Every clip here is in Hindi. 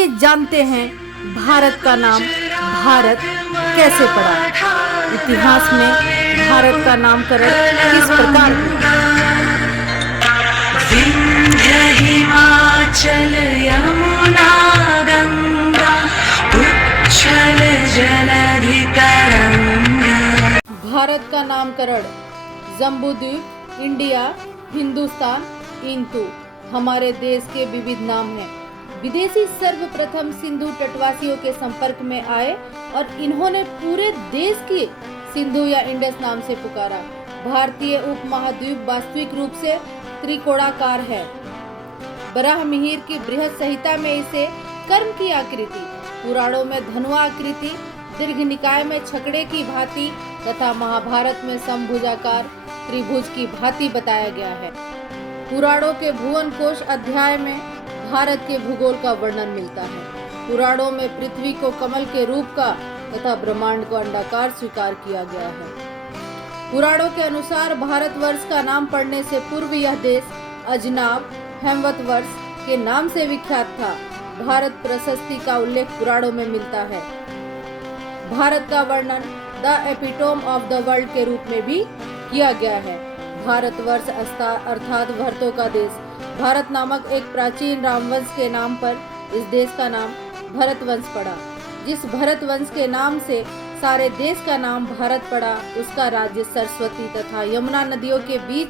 आइए जानते हैं भारत का नाम भारत कैसे पड़ा। इतिहास में भारत का नामकरण किस प्रकार हुआ। विंध्य हिमाचल यमुना गंगा उच्छल जलधि तरंगा। भारत का नामकरण जम्बूद्वीप, इंडिया, हिंदुस्तान, इंतु हमारे देश के विविध नाम हैं। विदेशी सर्वप्रथम सिंधु तटवासियों के संपर्क में आए और इन्होंने पूरे देश की सिंधु या इंडस नाम से पुकारा। भारतीय उपमहाद्वीप वास्तविक रूप से त्रिकोणाकार है। बराहमिहिर की बृहद संहिता में इसे कर्म की आकृति, पुराणों में धनुआ आकृति, दीर्घ निकाय में छकड़े की भांति तथा महाभारत में समभुजाकार त्रिभुज की भांति बताया गया है। पुराणों के भुवन कोश अध्याय में भारत के भूगोल का वर्णन मिलता है। पुराणों में पृथ्वी को कमल के रूप का तथा ब्रह्मांड को अंडाकार स्वीकार किया गया है। पुराणों के अनुसार भारतवर्ष का नाम पड़ने से पूर्व यह देश अजनाब हेमवत वर्ष के नाम से विख्यात था। भारत प्रशस्ति का उल्लेख पुराणों में मिलता है। भारत का वर्णन the epitome of the world के रूप में भी किया गया है। भारतवर्ष अर्थात भरतों का देश। भारत नामक एक प्राचीन रामवंश के नाम पर इस देश का नाम भरतवंश पड़ा। जिस भरतवंश के नाम से सारे देश का नाम भारत पड़ा, उसका राज्य सरस्वती तथा यमुना नदियों के बीच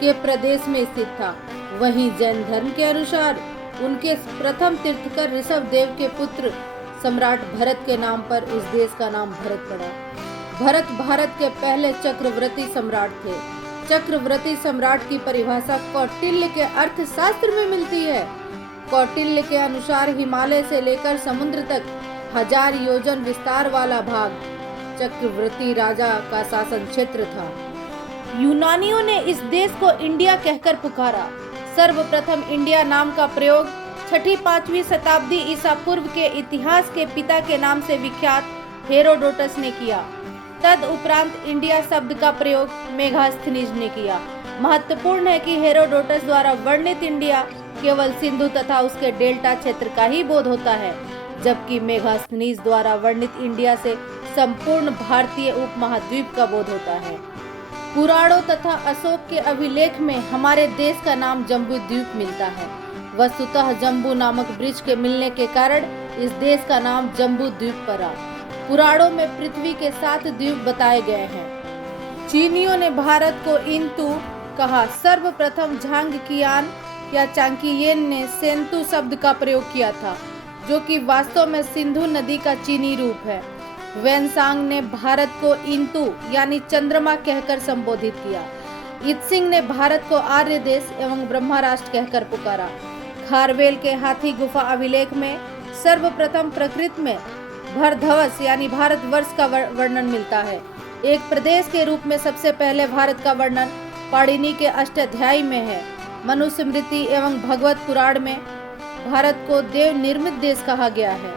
के प्रदेश में स्थित था। वहीं जैन धर्म के अनुसार उनके प्रथम तीर्थकर ऋषभ देव के पुत्र सम्राट भरत के नाम पर उस देश का नाम भरत पड़ा। भरत भारत के पहले चक्रवर्ती सम्राट थे। चक्रवर्ती सम्राट की परिभाषा कौटिल्य के अर्थशास्त्र में मिलती है। कौटिल्य के अनुसार हिमालय से लेकर समुद्र तक 1000 योजन विस्तार वाला भाग चक्रवर्ती राजा का शासन क्षेत्र था। यूनानियों ने इस देश को इंडिया कहकर पुकारा। सर्वप्रथम इंडिया नाम का प्रयोग 6ठी-5वीं शताब्दी ईसा पूर्व के इतिहास के पिता के नाम से विख्यात हेरोडोटस ने किया। तद उपरांत इंडिया शब्द का प्रयोग मेगास्थनीज ने किया। महत्वपूर्ण है कि हेरोडोटस द्वारा वर्णित इंडिया केवल सिंधु तथा उसके डेल्टा क्षेत्र का ही बोध होता है, जबकि मेगास्थनीज द्वारा वर्णित इंडिया से संपूर्ण भारतीय उपमहाद्वीप का बोध होता है। पुराणों तथा अशोक के अभिलेख में हमारे देश का नाम जम्बूद्वीप मिलता है। वस्तुतः जम्बू नामक वृक्ष के मिलने के कारण इस देश का नाम जम्बूद्वीप पड़ा। पुराणों में पृथ्वी के 7 द्वीप बताए गए हैं। चीनियों ने भारत को इंतु कहा। सर्वप्रथम झांग कियान या चांकियेन ने सेंतु शब्द का प्रयोग किया था, जो कि वास्तव में सिंधु नदी का चीनी रूप है। वेनसांग ने भारत को इंतु यानी चंद्रमा कहकर संबोधित किया। इत्सिंग ने भारत को आर्य देश एवं ब्रह्मा राष्ट्र कहकर पुकारा। खारवेल के हाथी गुफा अभिलेख में सर्वप्रथम प्रकृत में भरधवस यानी भारतवर्ष का वर्णन मिलता है। एक प्रदेश के रूप में सबसे पहले भारत का वर्णन पाणिनि के अष्टाध्यायी में है। मनुस्मृति एवं भगवत पुराण में भारत को देव निर्मित देश कहा गया है।